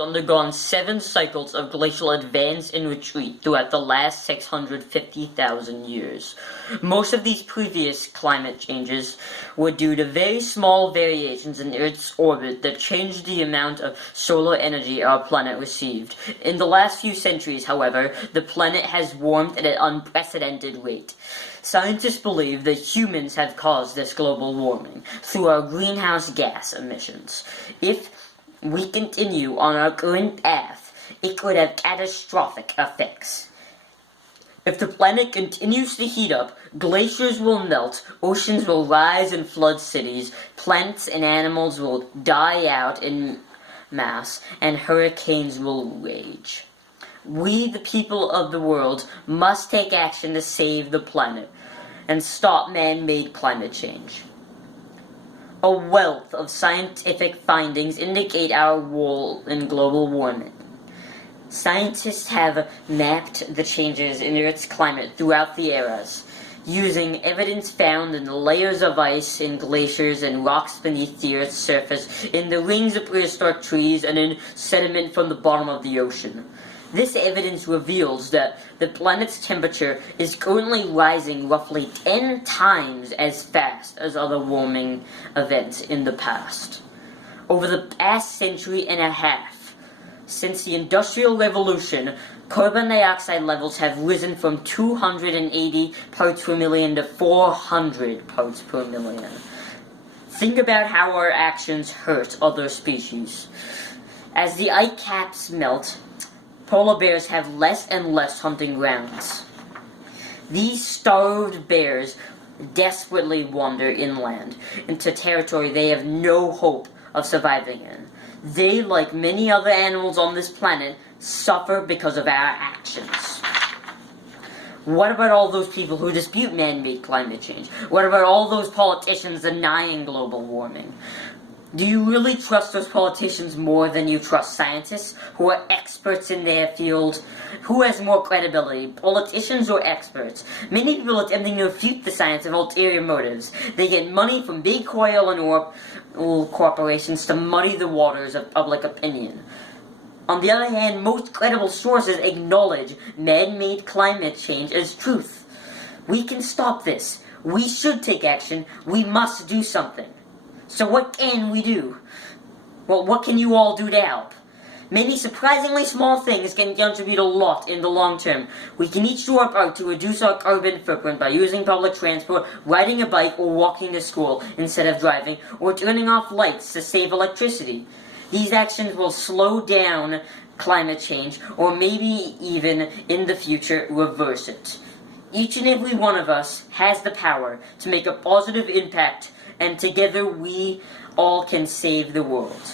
undergone 7 cycles of glacial advance and retreat throughout the last 650,000 years. Most of these previous climate changes were due to very small variations in Earth's orbit that changed the amount of solar energy our planet received. In the last few centuries, however, the planet has warmed at an unprecedented rate. Scientists believe that humans have caused this global warming through our greenhouse gas emissions. If we continue on our current path, it could have catastrophic effects. If the planet continues to heat up, glaciers will melt, oceans will rise and flood cities, plants and animals will die out in mass, and hurricanes will rage. We, the people of the world, must take action to save the planet and stop man-made climate change. A wealth of scientific findings indicate our role in global warming. Scientists have mapped the changes in Earth's climate throughout the eras, using evidence found in the layers of ice in glaciers and rocks beneath the Earth's surface, in the rings of prehistoric trees, and in sediment from the bottom of the ocean. This evidence reveals that the planet's temperature is currently rising roughly 10 times as fast as other warming events in the past. Over the past century and a half, since the Industrial Revolution, carbon dioxide levels have risen from 280 parts per million to 400 parts per million. Think about how our actions hurt other species. As the ice caps melt, polar bears have less and less hunting grounds. These starved bears desperately wander inland into territory they have no hope of surviving in. They, like many other animals on this planet, suffer because of our actions. What about all those people who dispute man-made climate change? What about all those politicians denying global warming? Do you really trust those politicians more than you trust scientists who are experts in their field? Who has more credibility, politicians or experts? Many people attempting to refute the science have ulterior motives. They get money from big oil and oil corporations to muddy the waters of public opinion. On the other hand, most credible sources acknowledge man-made climate change as truth. We can stop this. We should take action. We must do something. So what can we do? Well, what can you all do to help? Many surprisingly small things can contribute a lot in the long term. We can each do our part to reduce our carbon footprint by using public transport, riding a bike, or walking to school instead of driving, or turning off lights to save electricity. These actions will slow down climate change, or maybe even, in the future, reverse it. Each and every one of us has the power to make a positive impact, and together we all can save the world.